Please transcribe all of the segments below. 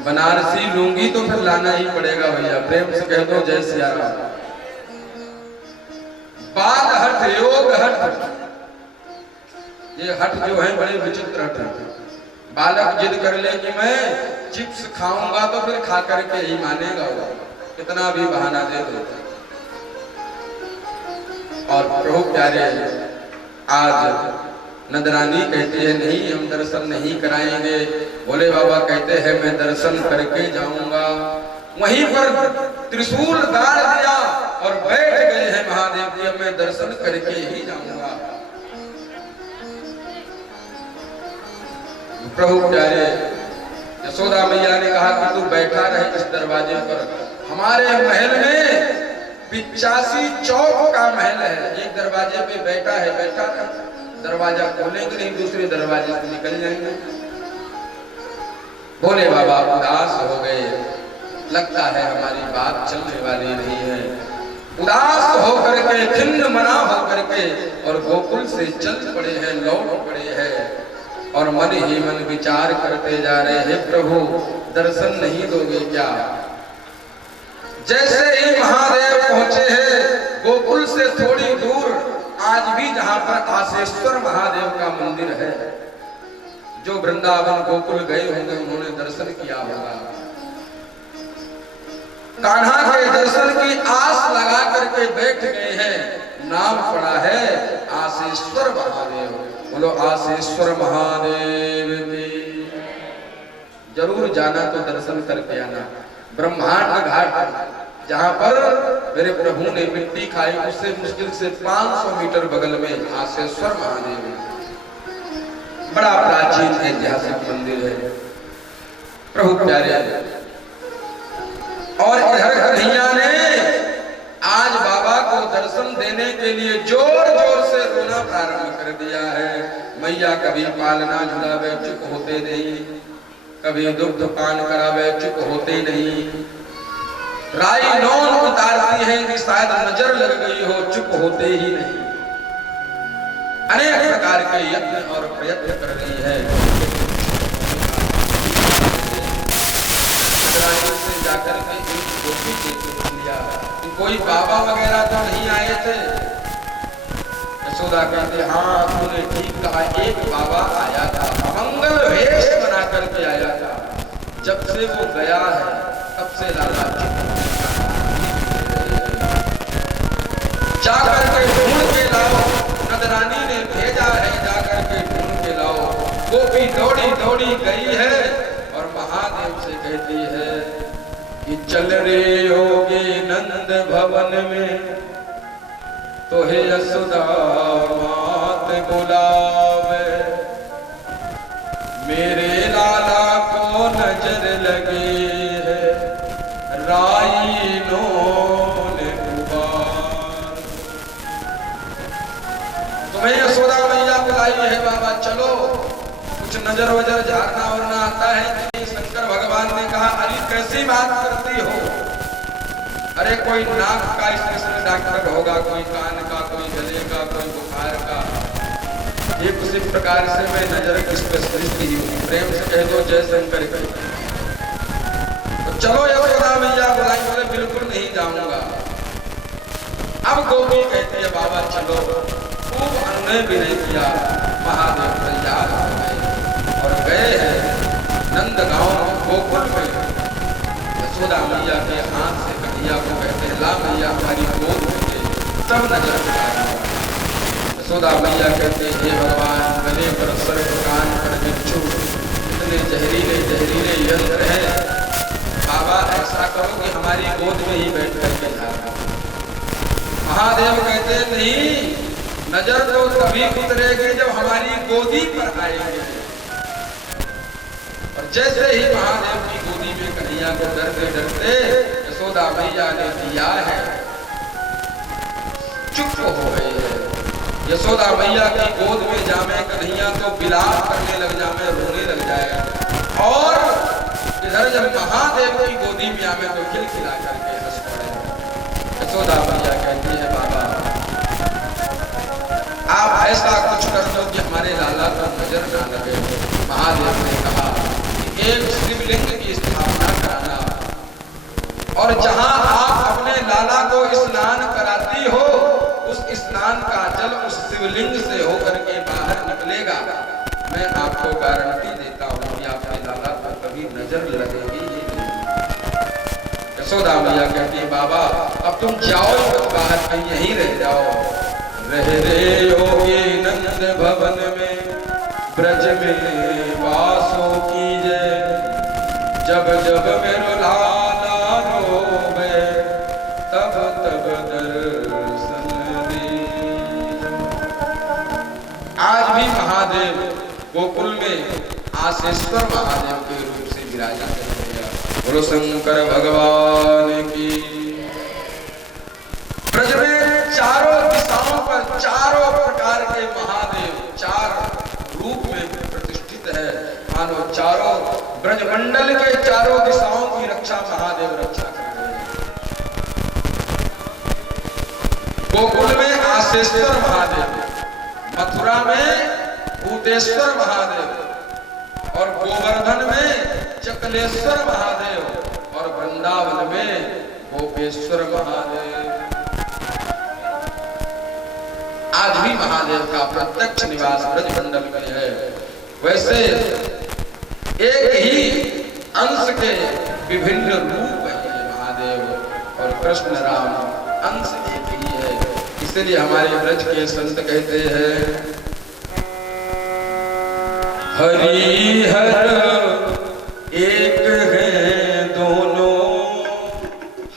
बनारसी लूंगी तो फिर लाना ही पड़ेगा भैया, प्रेम से कह दो जय सिया राम। बाल हट, योग हट, ये हट जो है बड़े विचित्र हट है। बालक जिद कर ले कि मैं चिप्स खाऊंगा तो फिर खा करके ही मानेगा वो, कितना भी बहाना दे दो। और प्रभु प्यारे आज नंदरानी कहती है नहीं हम दर्शन नहीं कराएंगे। भोले बाबा कहते हैं मैं दर्शन करके जाऊंगा। वहीं पर त्रिशूल गाड़ दिया और बैठ गए हैं महादेव जी, अब मैं दर्शन करके ही जाऊंगा। प्रभु प्यारे यशोदा मैया ने कहा कि तू बैठा रहे इस दरवाजे पर। हमारे महल में 85 चौक का महल है, एक दरवाजे पे बैठा है, बैठा रहे। दरवाजा खोलेंगे नहीं, दूसरे दरवाजे से निकल जाएंगे। भोले बाबा उदास हो गए, लगता है हमारी बात चलने वाली नहीं है। उदास होकर के, खिन्न मना होकर के और गोकुल से चल पड़े हैं, लौट पड़े हैं और मन ही मन विचार करते जा रहे हैं प्रभु दर्शन नहीं दोगे क्या। जैसे ही महादेव पहुंचे हैं गोकुल से थोड़ी दूर, आज भी जहां पर आसेश्वर महादेव का मंदिर है, जो वृंदावन गोकुल गए होंगे उन्होंने दर्शन किया होगा। कान्हा के दर्शन की आस लगा करके बैठ गए हैं, नाम पड़ा है आसेश्वर महादेव। बोलो आसेश्वर महादेव की। जरूर जाना तो दर्शन करके आना। ब्रह्मांड घाट जहां पर मेरे प्रभु ने मिट्टी खाई, उससे मुश्किल से 500 मीटर बगल में आसेश्वर महादेव, बड़ा प्राचीन ऐतिहासिक मंदिर है प्रभु प्यारे। और इधर कन्हैया ने आज बाबा को दर्शन देने के लिए जोर जोर से रोना प्रारंभ कर दिया है। मैया कभी पालना झुलावे चुप होते नहीं, कभी दुग्ध पान करावे चुप होते नहीं, राई नौन उतारती है कि शायद नजर लग गई हो, चुप होते ही नहीं। अनेक प्रकार के यत्न और प्रयत्न कर रही है। से जाकर के एक गोपी से पूछ लिया कि कोई बाबा वगैरह तो नहीं आए थे। यशोदा कहते हाँ तूने ठीक कहा, एक बाबा आया था, मंगल वेश बना करके आया था। जब से वो गया है तब से लाला जाकर के ढूंढ के लाओ। नंदरानी ने भेजा है, जाकर के ढूंढ के लाओ। गोपी दौड़ी दौड़ी गई है और महादेव से कहती है कि चल रे योगी नंद भवन में, तो हे यशोदा मात बुलावे। मेरे लाला को नजर लगी है राई नो यशोदा मैया बुलाई है। बाबा चलो, कुछ नजर वजर झाड़ना वरना आता है कि शंकर भगवान ने कहा अरे कैसी बात करती हो, अरे कोई नाक का स्पेशल डॉक्टर होगा, कोई कान का, कोई गले का, कोई बुखार का, एक उसी प्रकार से मैं नजर की स्पेशलिस्ट ही हूँ। प्रेम से कह दो जय शंकर की। तो चलो यशोदा मैया बुलाई, बोले बिल्कुल नहीं जाऊंगा। अब गोपी कहती है बाबा चलो। खूब अन्वय विनय किया, महादेव तैयार हो गए और गए हैं नंदगांव गोकुल में। यशोदा मैया के हाथ से कन्हैया को कहते हैं ला मैया हमारी गोद में, सब नजर आएगा। यशोदा मैया कहते हैं हे भगवान गले पर सर्प, कान पर बिच्छू, इतने जहरीले जहरीले यंत्र हैं, बाबा ऐसा करो कि हमारी गोद में ही बैठ करके जाना। महादेव कहते नहीं, नजर तो तभी उतरेगी जब हमारी गोदी पर आएंगे। और जैसे ही महादेव की गोदी में कन्हैया को डरते डरते यशोदा मैया ने दिया है, चुप हो गई है। यशोदा मैया की गोद में जामे कन्हैया तो विलाप करने लग जामे, रोने लग जाएगा। और इधर जब महादेव की गोदी में आवे तो खिलखिला करके हंस पड़े। यशोदा मैया कहती है बाबा आप ऐसा कुछ कर दो कि हमारे लाला को नजर ना लगे। महादेव ने कहा कि एक शिवलिंग की स्थापना कराना, और जहां आप अपने लाला को स्नान कराती हो, उस स्नान का जल उस शिवलिंग से होकर के बाहर निकलेगा। मैं आपको गारंटी देता हूं कि आपके लाला पर कभी नजर लगेगी ही नहीं। यशोदा मैया कहती है बाबा अब तुम जाओ बाहर, कहीं यहीं रह जाओ। रह रे योगी नंद भवन में, ब्रज में वासों कीजे, जब जब मेरो लाला रोवे, तब तब दर्शन दीजिए। आज भी महादेव गोकुल में आसेश्वर महादेव के रूप से विराजा करते हैं। बोलो शंकर भगवान की। ब्रज में चारों दिशाओं पर चारों प्रकार के महादेव चार रूप में प्रतिष्ठित है। मानो चारों ब्रजमंडल के चारों दिशाओं की रक्षा महादेव रक्षा कर रहे हैं। गोकुल में आसेश्वर महादेव, मथुरा में भूतेश्वर महादेव, और गोवर्धन में चकलेश्वर महादेव, और वृंदावन में गोपेश्वर महादेव। आज भी महादेव का प्रत्यक्ष निवास ब्रजमंडल में है। वैसे एक ही अंश के विभिन्न रूप हैं महादेव, और कृष्ण राम अंश एक ही है। इसलिए हमारे ब्रज के संत कहते हैं हरि हर एक है दोनों।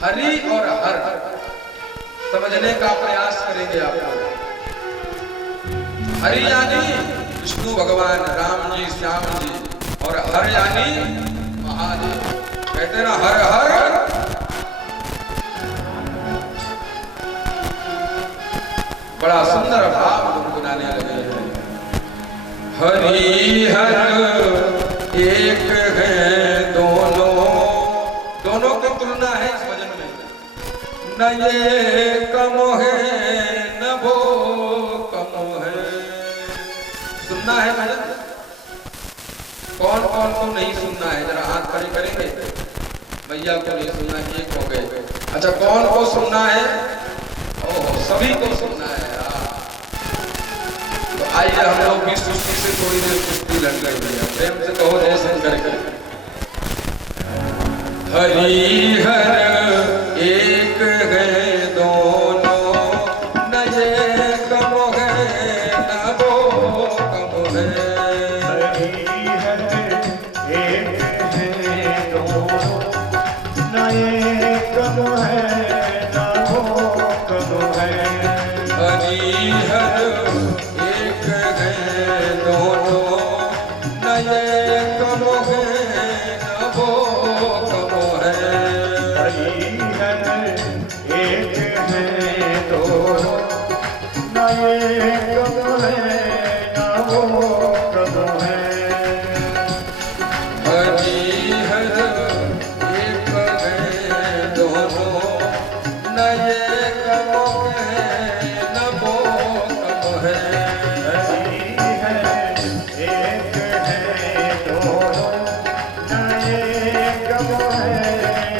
हरि और हर समझने का प्रयास करेंगे आप लोग। हरि यानी विष्णु भगवान राम जी श्याम जी, और हर यानी महादेव। कहते ना हर हर, बड़ा सुंदर भाव गुनगुनाने लगे हैं। हरि हर एक है दोनों, दोनों की तुलना है इस भजन में। न ये कम है न वो कम है। सुनना है भजन? कौन कौन को नहीं सुनना है? जरा हाथ खड़े करेंगे। भैया को नहीं सुनना, एक हो गए। अच्छा कौन को सुनना है? ओह सभी को सुनना है। तो आइए हम लोग भी सुस्ती से थोड़ी देर कुश्ती लड़ गए भैया, प्रेम से कहो जय शंकर के। हरि हर एक है दोनों, न ये कम है न वो कम है। हरि हर एक है दोनों, न ये कम है न वो कम है। हरि हर एक है दोनों, न ये कम है न वो कम है। हरि हर एक है दोनों, न ये कम है न वो कम है। हरि हर एक है दोनों, न ये कम है न वो कम है। हरि हर एक है दोनों, न ये कम है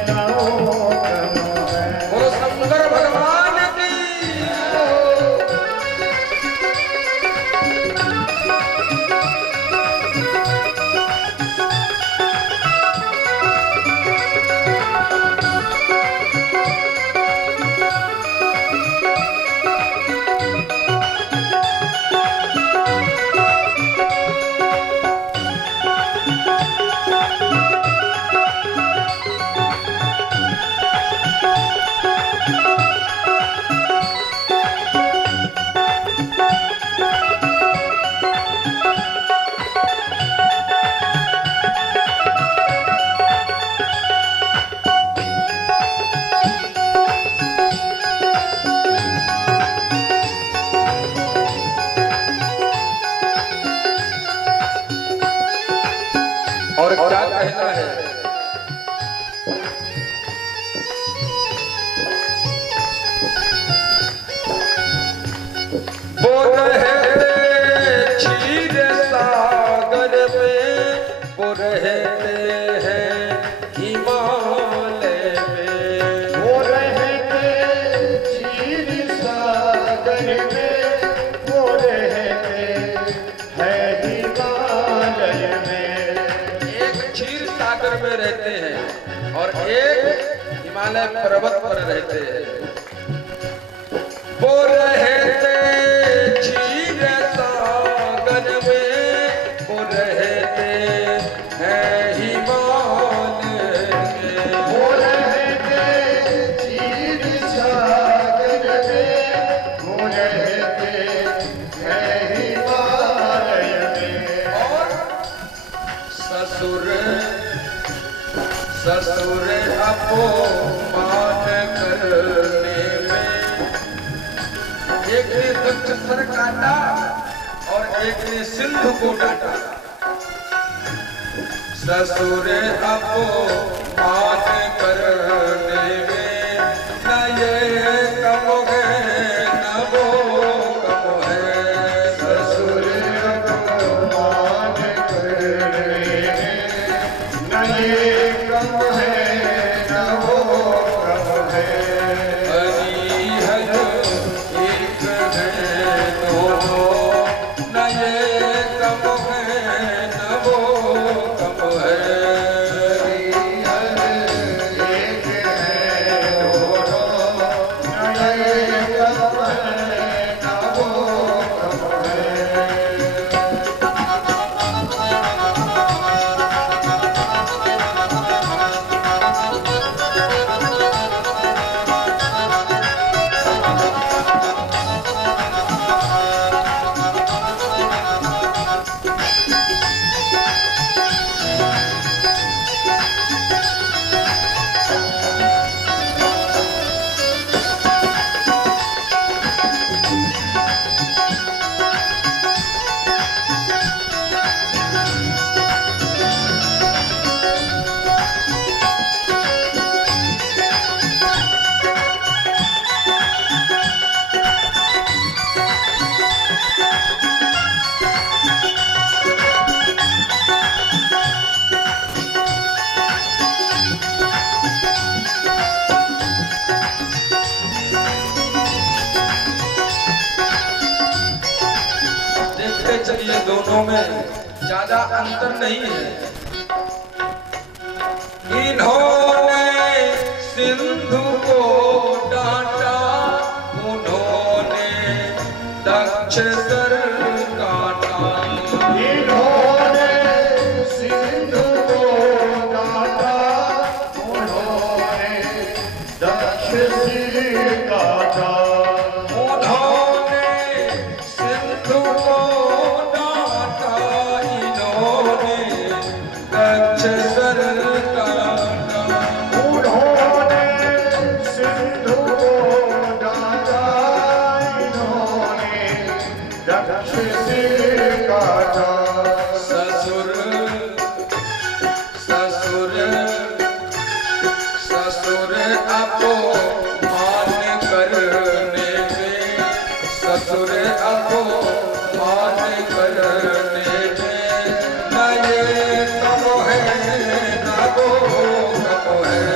न वो कम है। बोलो शंकर भगवान की। और क्या कहना है? वो रहते क्षीर सागर में, वो रहते नगर में रहते हैं और एक हिमालय पर्वत पर रहते हैं। वो रहते क्षीर सागर में, वो रहते हैं हिमालय में। वो रहते क्षीर सागर में, वो रहते हैं हिमालय में। और ससुर अपमान करने में, एक ने दक्ष सर काटा और एक ने सिंधु को डांटा। ससुर अपमान करने में, न ये कम है न वो कम है। ससुर अपमान करने में, न ये कम है न वो कम है। हरि हर एक है दोनों, न ये कम है न वो कम है। हर एक है दोनों, न ये कम है न वो कम है। देखते चलिए दोनों में ज्यादा अंतर नहीं है। इन्होंने सिंधु को डांटा, उन्होंने दक्ष सर काटा। इन्होंने सिंधु को काटा, उन्होंने दक्ष सिर काटा। उन्होंने सिंधु को डांटा, इन्होंने दक्ष सर काटा। उन्होंने सिंधु को डांटा, इन्होंने दक्ष सिर काटा। ससुर अपमान करने में, ससुर अपमान करने में, न ये कम है न वो कम है।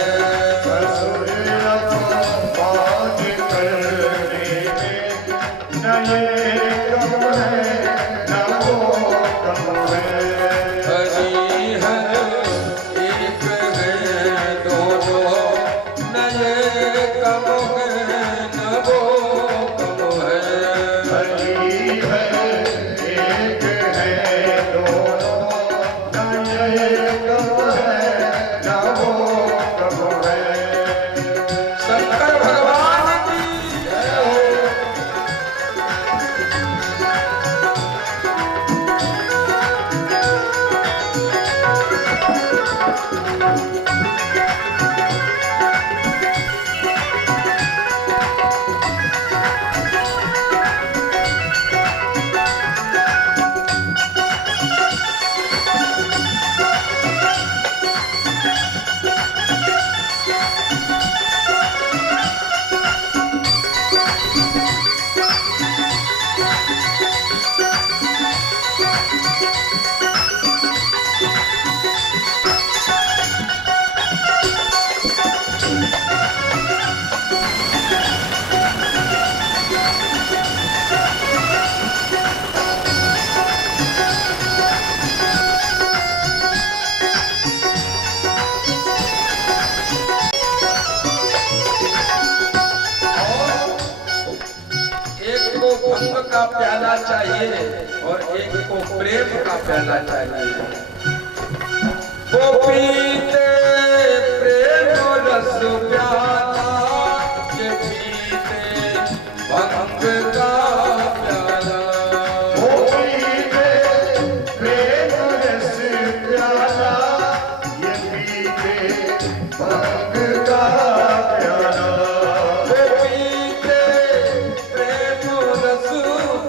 ससुर अपमान करने में, न ये कम है न वो कम है। हरि हर एक है दोनों, न ये का प्याला चाहिए और एक को प्रेम का प्याला चाहिए। वो पीते प्रेम रस प्याला, ये पीते भंग का प्याला। वो पीते प्रेम रस प्याला, ये पीते भंग का प्याला। वो पीते प्रेम रस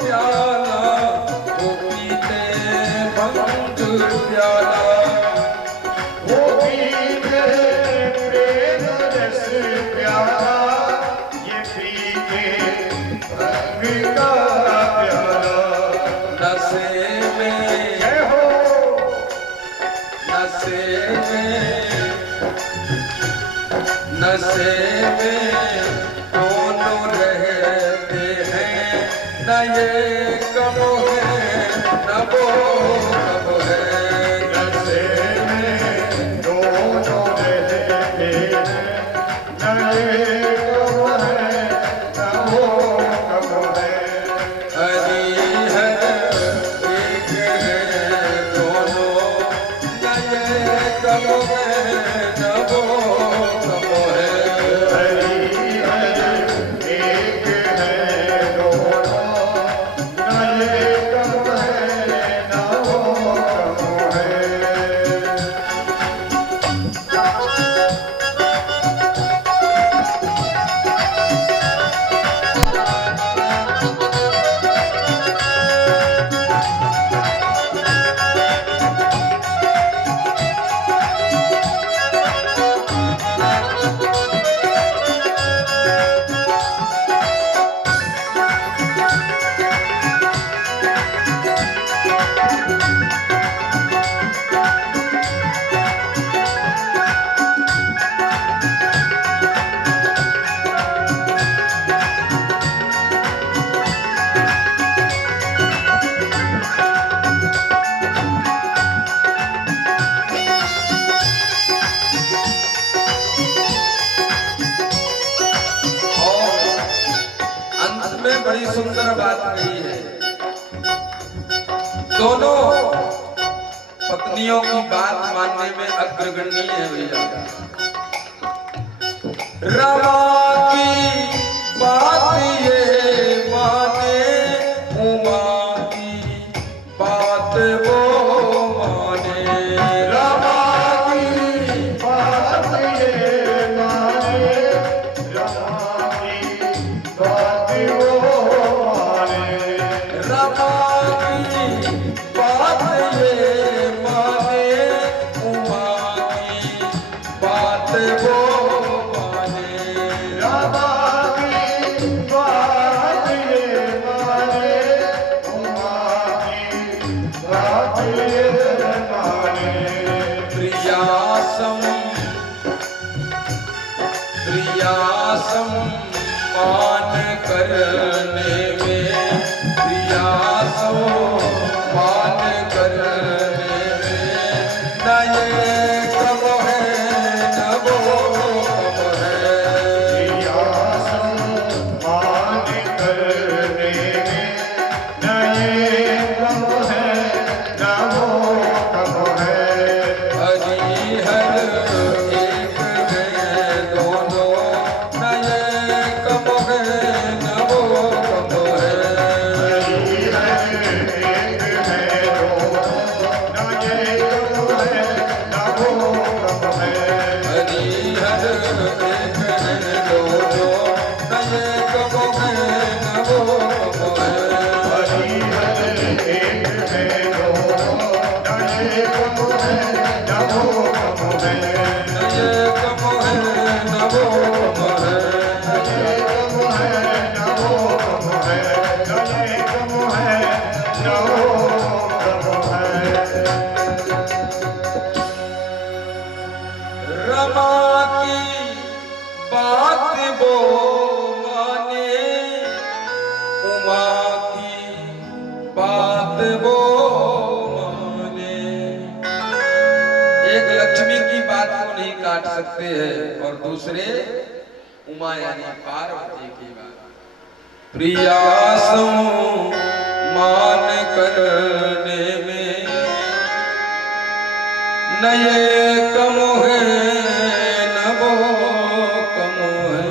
प्याला, वो पीते भंग प्याला। वो पीते प्रेम रस प्याला, ये पीते भंग का प्याला। नशे में जय हो, नशे में दोनों रहते हैं, न ये कब है न वो कब है। नशे में दोनों रहते हैं, न ये कब है न वो कब है। हरी है एक है दोनों, न ये कब है न वो कब है। हरि हरि एक है दोनों, न ये कब है न वो कब है। और अंत में बड़ी सुंदर बात कही है। दोनों पत्नियों की बात मानने में अग्रगण्य है भैया। रमा की बात ये माने, उमा की बात वो माने। रमा की बात ये माने, रमा की बात वो माने। रमा की बात ये माने, उमा की बात वो माने। रमा की बात ये माने, उमा की बात ये माने। प्रियासम मान करने में, प्रियासम मान करने में, न ये कब है न वो कब है। प्रियासम मान करने में, न ये कब है न वो कब है। हरि हर एक है दोनों, न ये कब है न वो कब है। हरि हरि एक है दोनों, न ये कब है न वो कब है। हरि हर एक है दोनों, न ये कब है न वो कब है। हरि हरि एक है दोनों, न ये कब है न वो कब है। न ये कब है न वो कब है। न ये कब है न वो कब है। न ये कब है न वो कब है। रमा की बात वो माने, उमा की बात वो माने। एक लक्ष्मी की बात को नहीं काट सकते हैं और दूसरे उमा यानी पार्वती की बात। प्रियासों मान करने में न ये कम है न वो कम है।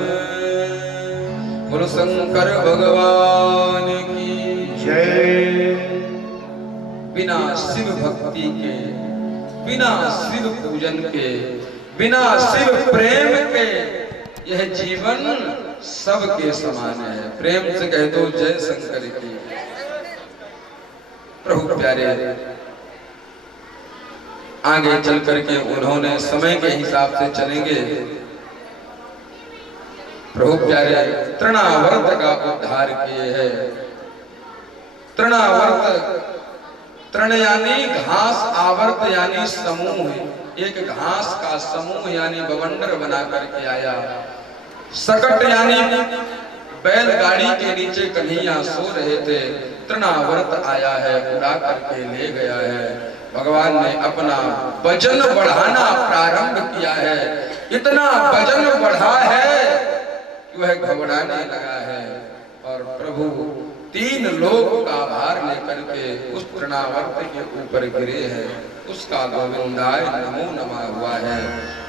बोलो शंकर भगवान की जय। बिना शिव भक्ति के, बिना शिव पूजन के, बिना शिव प्रेम के यह जीवन सबके समान है। प्रेम से कह दो जय शंकर की। प्रभु प्यारे आगे चल करके उन्होंने समय के हिसाब से चलेंगे। प्रभु प्यारे तृणावर्त का उद्धार किए हैं। तृणावर्त, तृण यानी घास, आवर्त यानी समूह, एक घास का समूह यानी बवंडर बना करके आया। सकट यानी बैलगाड़ी के नीचे कन्हैया सो रहे थे, तृणावर्त आया है, उड़ा करके ले गया है। भगवान ने अपना वजन बढ़ाना प्रारंभ किया है। इतना वजन बढ़ा है कि वह घबराने लगा है और प्रभु 3 लोक का भार लेकर के उस तृणावर्त के ऊपर गिरे हैं। उसका गोविंदाय नमो नमः हुआ है।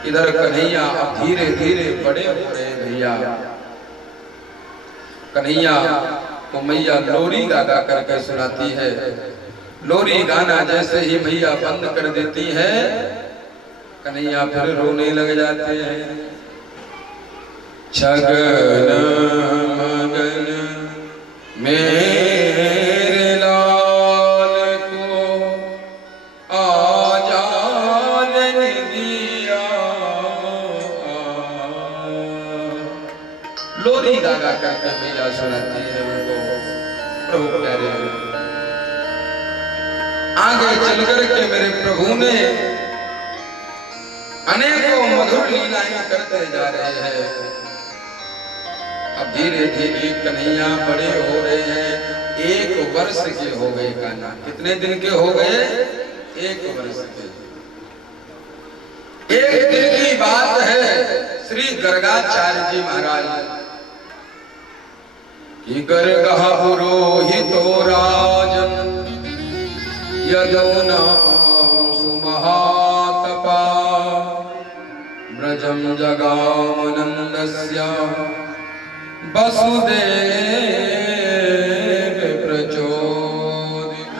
इधर कन्हैया अब धीरे धीरे बड़े हो रहे भैया। कन्हैया को मैया लोरी गा करके सुनाती है। लोरी गाना जैसे ही मैया बंद कर देती है, कन्हैया फिर रोने लग जाते हैं। छगन मगन मेरे लाल को आजाद ने दिया। लोरी गा करके मैया सुनाती है उनको। प्रभु प्यारे आगे चल करके मेरे प्रभु ने अनेकों मधुर लीलाएं करते जा रहे हैं। अब धीरे धीरे कन्हैया बड़े हो रहे हैं। 1 वर्ष के हो गए कान्हा। कितने दिन के हो गए? 1 वर्ष के। एक दिन की बात है, श्री गर्गाचार्य जी महाराज कि गर्गः पुरोहितो राजन यदुना सुमहातपा ब्रजम जगामनन्दस्य वसुदेव प्रचोदित।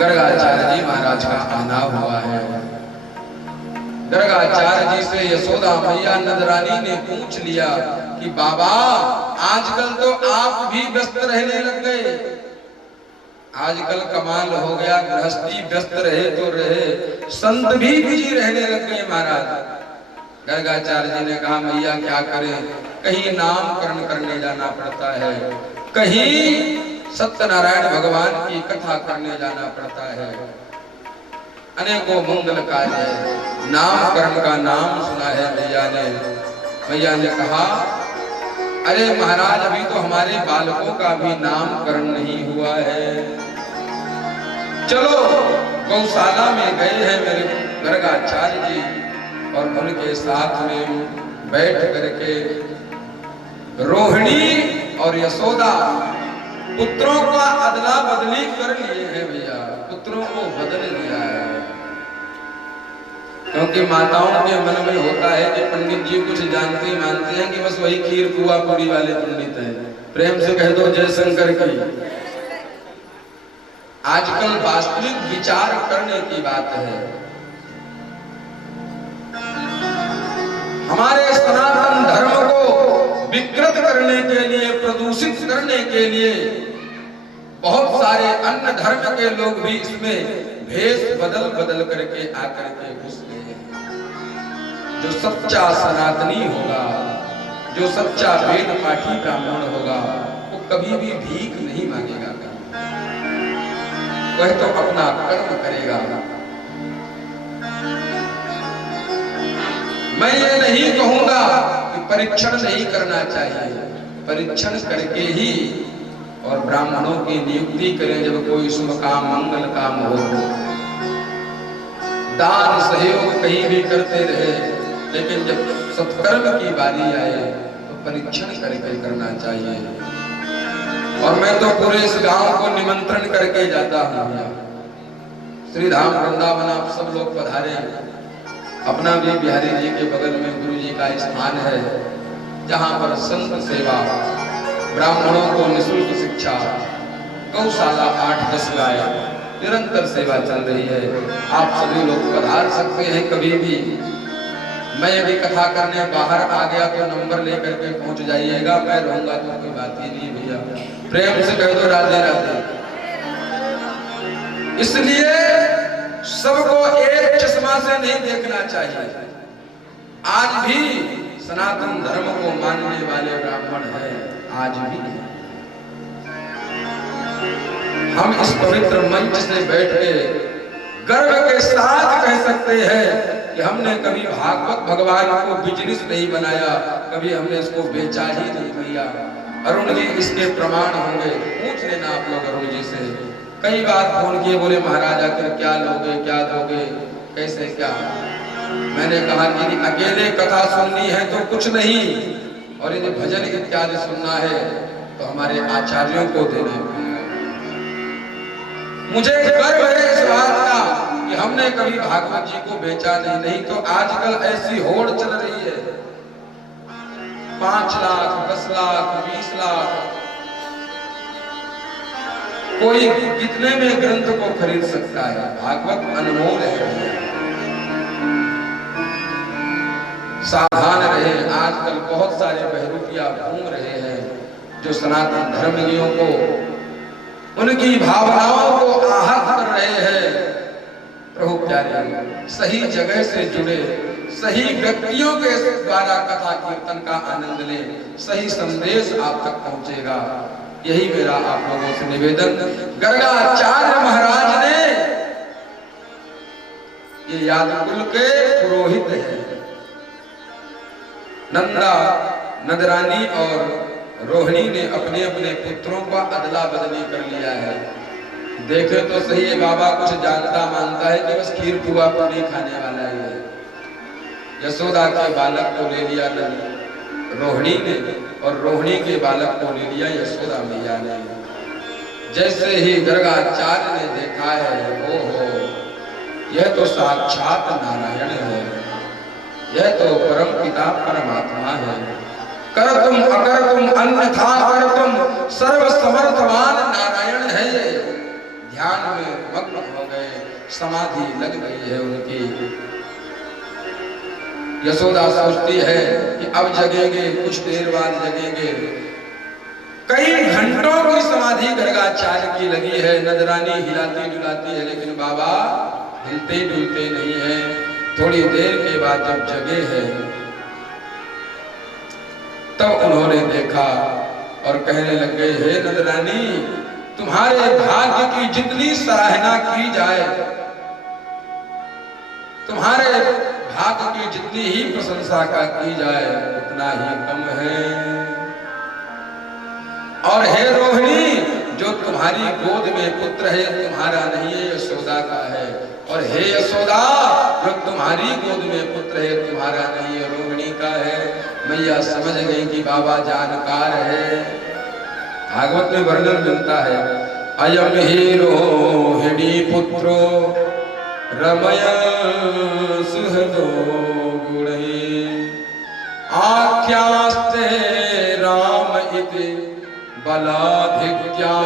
गर्गाचार्य जी महाराज का आना हुआ है। गर्गाचार्य जी से यशोदा मैया नंदरानी ने पूछ लिया कि बाबा आजकल तो आप भी व्यस्त रहने लग गए। आजकल कमाल हो गया, गृहस्थी व्यस्त रहे तो रहे, संत भी बिजी रहने लग गए महाराज। गर्गाचार्य जी ने कहा मैया क्या करें, कहीं नामकरण करने जाना पड़ता है, कहीं सत्यनारायण भगवान की कथा करने जाना पड़ता है। अनेकों मंगल कार्य नामकरण का नाम सुना है मैया ने। मैया ने कहा अरे महाराज अभी तो हमारे बालकों का भी नामकरण नहीं हुआ है। चलो गौशाला में गए हैं मेरे गर्गाचार्य जी और उनके साथ में बैठ करके रोहिणी और यशोदा पुत्रों का अदला बदली कर लिए हैं भैया। पुत्रों को बदल लिया है क्योंकि माताओं के मन में होता है कि पंडित जी कुछ जानते मानते हैं कि बस वही खीर पुआ पूरी वाले पंडित हैं। प्रेम से कह दो जय शंकर की। आजकल वास्तविक विचार करने की बात है। हमारे सनातन धर्म को विकृत करने के लिए, प्रदूषित करने के लिए बहुत सारे अन्य धर्म के लोग भी इसमें भेष बदल बदल करके आकर के घुस गए। जो सच्चा सनातनी होगा, जो सच्चा वेद पाठी ब्राह्मण होगा, वो कभी भी भीख नहीं मांगेगा, वह तो अपना कर्म करेगा। मैं ये नहीं कहूंगा कि परीक्षण नहीं करना चाहिए, परीक्षण करके ही और ब्राह्मणों की नियुक्ति करें जब कोई शुभ काम मंगल काम हो। दान सहयोग कहीं भी करते रहे, लेकिन जब सत्कर्म की बारी आए तो परीक्षण करके करना चाहिए। और मैं तो पूरे इस गांव को निमंत्रण करके जाता हूँ। श्री धाम वृंदावन आप सब लोग पधारे। अपना भी बिहारी जी के बगल में गुरु जी का स्थान है, जहाँ पर संत सेवा, ब्राह्मणों को निःशुल्क शिक्षा, गौशाला 8-10 गाय, निरंतर सेवा चल रही है। आप सभी लोग पधार सकते हैं कभी भी। मैं यदि कथा करने बाहर आ गया तो नंबर लेकर के पहुंच जाइएगा। मैं रहूंगा तो कोई बात ही नहीं भैया। प्रेम से कह दो राधे राधे। इसलिए सबको एक चश्मा से नहीं देखना चाहिए। आज भी सनातन धर्म को मानने वाले ब्राह्मण हैं, आज भी हम इस पवित्र मंच से बैठ के गर्व के साथ कह सकते हैं कि हमने कभी भागवत भगवान को बिजनेस नहीं बनाया, कभी हमने इसको बेचा ही नहीं भैया। अरुण जी इसके प्रमाण होंगे, पूछ लेना आप लोग अरुण जी से। कई बार फोन किए, बोले महाराज आकर क्या लोगे, क्या दोगे, कैसे क्या। मैंने कहा कि अकेले कथा सुननी है तो कुछ नहीं, और यदि भजन इत्यादि सुनना है तो हमारे आचार्यों को देना। मुझे गर्व है इस बात का कि हमने कभी भागवत जी को बेचा नहीं तो आजकल ऐसी होड़ चल रही है, 5 लाख, 10 लाख, 20 लाख, कोई कितने में ग्रंथ को खरीद सकता है। भागवत अनमोल है, सावधान रहे। आजकल बहुत सारे बहरूपिया घूम रहे हैं जो सनातन धर्मियों को, उनकी भावनाओं को आहत कर रहे हैं। प्रभु प्यारे, सही जगह से जुड़े, सही व्यक्तियों के द्वारा कथा कीर्तन का आनंद ले, सही संदेश आप तक पहुंचेगा। यही मेरा आप लोगों से निवेदन। गर्गाचार्य महाराज ने, ये यादकुल के पुरोहित हैं, नंदा, नंदरानी और रोहिणी ने अपने अपने पुत्रों का अदला बदली कर लिया है। देखे तो सही है, बाबा कुछ जानता मानता है कि बस खीर पुआ पूरी खाने वाला ही है। यशोदा के बालक को ले लिया रोहिणी ने, और रोहिणी के बालक को ले लिया यशोदा मैया ने। जैसे ही गर्गाचार्य ने देखा है, ओहो यह तो साक्षात नारायण है, यह तो परम पिता परमात्मा है। करतुम अकरतुम अन्यथा करतुम सर्व समर्थवान नारायण है। ये ध्यान में मग्न हो गए, समाधि लग गई है उनकी। यशोदा सोचती है कि अब जगेंगे, कुछ देर बाद जगेंगे। कई घंटों की समाधि गर्गाचार्य की लगी है। नजरानी हिलाती डुलाती है, लेकिन बाबा हिलते डुलते नहीं है। थोड़ी देर के बाद जब जगे है तब उन्होंने देखा और कहने लगे, हे नंदरानी, तुम्हारे भाग्य की जितनी सराहना की जाए, तुम्हारे भाग्य की जितनी ही प्रशंसा का की जाए उतना ही कम है। और हे रोहिणी, जो तुम्हारी गोद में पुत्र है तुम्हारा नहीं है, यशोदा का है। और हे यशोदा, जो तुम्हारी गोद में पुत्र है तुम्हारा नहीं है, रोहिणी का है। मैया समझ गई कि बाबा जानकार है। भागवत में वर्णन मिलता है, अयम ही रोहिणी पुत्रो रमय सुहदो गुणै आख्यास्ते राम इति बलाधिक्यात्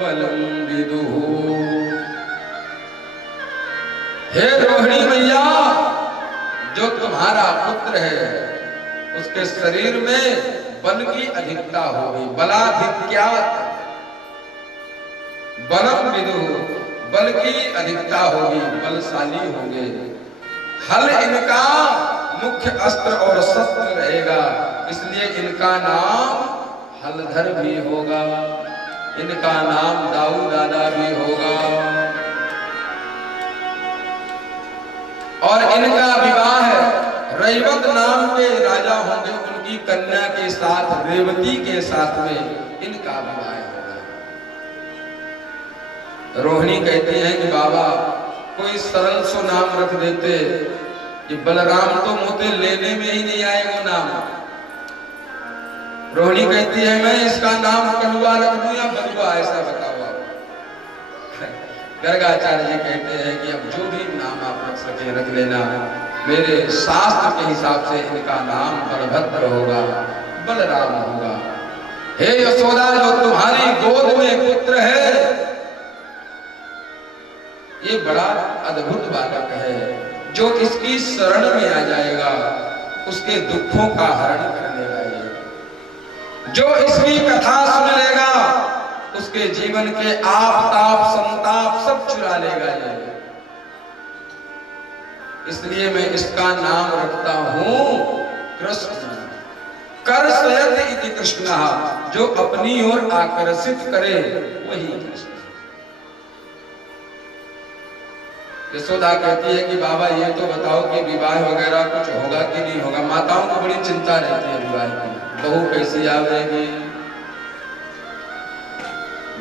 बलम विदुः। हे रोहिणी मैया, जो तुम्हारा पुत्र है उसके शरीर में बल की अधिकता होगी, बलाधिक्यात् बलम विदुः, बल की अधिकता होगी, बलशाली होंगे। हल इनका मुख्य अस्त्र और शस्त्र रहेगा, इसलिए इनका नाम हलधर भी होगा, इनका नाम दाऊ दादा भी होगा। और इनका विवाह रैवत नाम के राजा होंगे, उनकी कन्या के साथ, रेवती के साथ में इनका विवाह होगा। रोहिणी कहती है कि बाबा कोई सरल सो नाम रख देते, कि बलराम तो मुझे लेने में ही नहीं आए वो नाम, रोहिणी कहती है मैं इसका नाम कलुआ रख दूं या बलुआ, ऐसा बताओ आप। गर्गाचार्य जी कहते हैं कि अब जो भी नाम आप रख सके रख लेना, मेरे शास्त्र के हिसाब से इनका नाम बलभद्र होगा, बलराम होगा। हे यशोदा, जो तुम्हारी गोद में पुत्र है ये बड़ा अद्भुत बालक है, जो इसकी शरण में आ जाएगा उसके दुखों का हरण कर लेगा। जो इसकी कथा सुन लेगा उसके जीवन के आफताप संताप सब चुरा लेगा ये। इसलिए मैं इसका नाम रखता हूं कृष्ण। कर्षयति इति कृष्ण, जो अपनी ओर आकर्षित करे वही कृष्ण। यशोदा कहती है कि बाबा ये तो बताओ कि विवाह वगैरह कुछ होगा कि नहीं होगा। माताओं को बड़ी चिंता रहती है विवाह की, बहू कैसी आवेगी,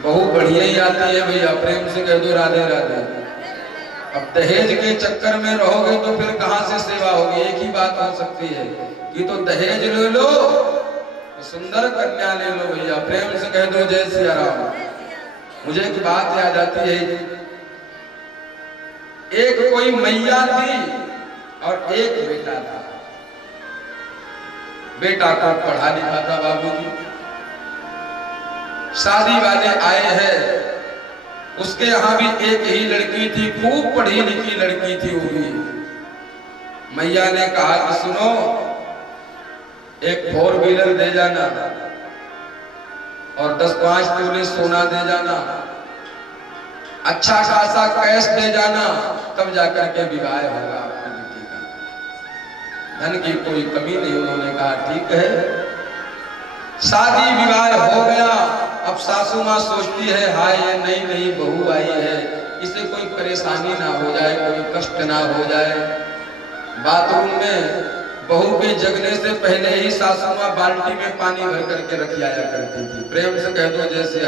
बहू बढ़िया ही आती है भैया, प्रेम से कह दो राधे राधे। अब दहेज के चक्कर में रहोगे तो फिर कहां से सेवा होगी। एक ही बात हो सकती है कि तो दहेज ले लो, सुंदर कन्या ले लो भैया, प्रेम से कह दो जय सिया राम। मुझे एक बात याद आती है, एक कोई मैया थी और एक बेटा था। बेटा को पढ़ा लिखा था बाबूजी, शादी वाले आए हैं, उसके यहां भी एक ही लड़की थी, खूब पढ़ी लिखी लड़की थी वो भी। मैया ने कहा कि सुनो, एक 4 व्हीलर दे जाना और 10-5 तोले सोना दे जाना, अच्छा खासा कैश दे जाना, तब जाकर के विवाह होगा आपकी बेटी का। धन की कोई कमी नहीं। उन्होंने कहा ठीक है। शादी विवाह हो गया। अब सासू माँ सोचती है हाय ये नई नई बहू आई है, इसे कोई परेशानी ना हो जाए, कोई कष्ट ना हो जाए। बाथरूम में बहू के जगने से पहले ही सासू माँ बाल्टी में पानी भर करके रख आया करती थी। प्रेम से कह दो जैसे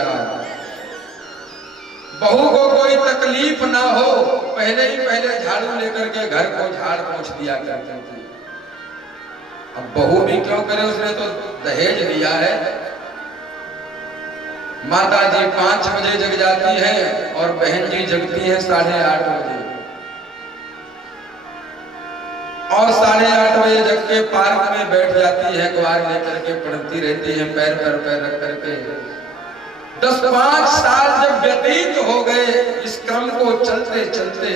बहू को कोई तकलीफ ना हो, पहले ही पहले झाड़ू लेकर के घर को झाड़ पोंछ दिया करती थी। अब बहू भी क्यों करे, उसने तो दहेज लिया है। माता जी 5 बजे जग जाती है और बहन जी जगती है 8:30 बजे, और 8:30 बजे जग के पार्क में बैठ जाती है, अखबार लेकर के पढ़ती रहती है, पैर पर पैर रख करके। 10-5 साल जब व्यतीत हो गए इस क्रम को चलते चलते,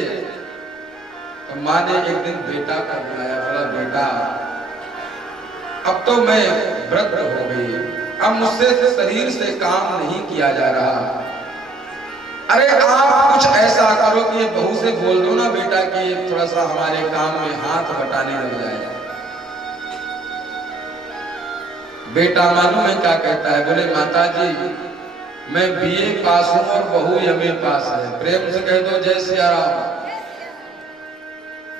तो माँ ने एक दिन बेटा को बुलाया, बोला बेटा अब तो मैं वृद्ध हो गई, अब मुझसे शरीर से काम नहीं किया जा रहा। अरे आप कुछ ऐसा करो कि बहू से बोल दो ना बेटा कि थोड़ा सा हमारे काम में हाथ बटाने लग जाए। बेटा मालूम है क्या कहता है, बोले माता जी मैं बीए पास हूं और बहू एमए पास है। प्रेम से कह दो जय सिया राम।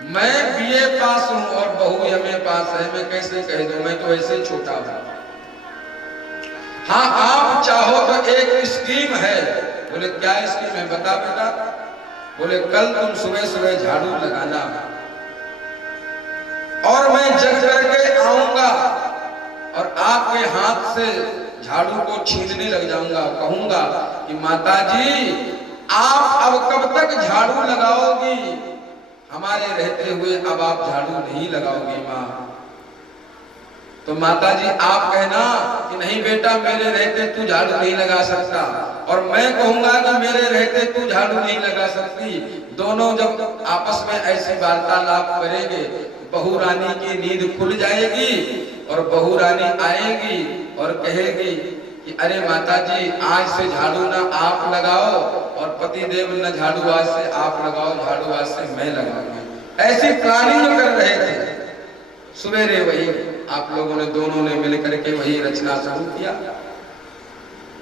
मैं बीए पास हूं और बहू एमए पास है, मैं कैसे कह दूं, मैं तो ऐसे छोटा हूं। हाँ आप चाहो तो एक स्कीम है। बोले क्या स्कीम है बता बेटा। बोले कल तुम सुबह सुबह झाड़ू लगाना और मैं जग करके आऊंगा और आपके हाथ से झाड़ू को छीनने लग जाऊंगा, कहूंगा कि माता जी आप अब कब तक झाड़ू लगाओगी, हमारे रहते हुए अब आप झाड़ू नहीं लगाओगी माँ। तो माता जी आप कहना कि नहीं बेटा मेरे रहते तू झाड़ू नहीं लगा सकता, और मैं कहूंगा कि मेरे रहते तू झाड़ू नहीं लगा सकती। दोनों जब आपस में ऐसी वार्तालाप करेंगे, बहू रानी की नींद खुल जाएगी और बहू रानी आएगी और कहेगी कि अरे माता जी आज से झाड़ू ना आप लगाओ और पति देव न झाड़ू आज से आप लगाओ, झाड़ू आज से मैं लगाऊंगी। ऐसी प्लानिंग कर रहे थे। सवेरे वही आप लोगों ने दोनों ने मिलकर के वही रचना शुरू किया।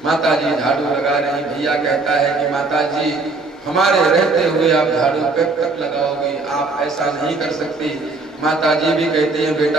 माता जी झाड़ू लगा रही, भैया कहता है कि माता जी हमारे रहते हुए आप झाड़ू कब तक लगाओगे, आप ऐसा नहीं कर सकती। माता जी भी कहती हैं बेटा